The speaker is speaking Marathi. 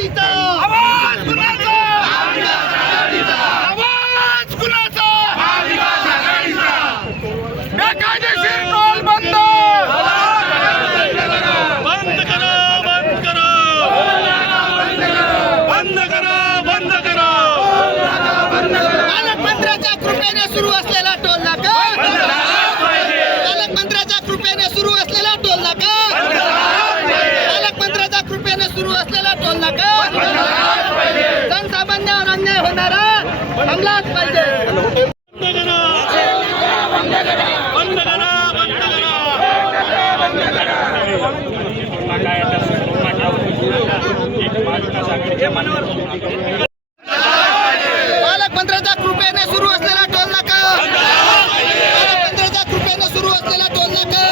आघाडीचा आवाज कुणाचा आवाज कुणाचा बेकायदेशीर टोल बंद बंद करा बंद करा बंद करा बंद करा पालकमंत्र्याच्या कृपेने सुरू असलेला टोल नाका पालकमंत्र्याच्या कृपेने सुरू असलेला टोल नाका पालकमंत्र्याच्या कृपेने सुरू असलेला टोल नाका जनसामान्यावर अन्याय होणारा थांबलाच पाहिजे. बंद करा बंद करा बंद करा. पालकमंत्र्याच्या कृपेने सुरू असलेला टोल नाका पालकमंत्र्याच्या कृपेने सुरू असलेला टोल नाका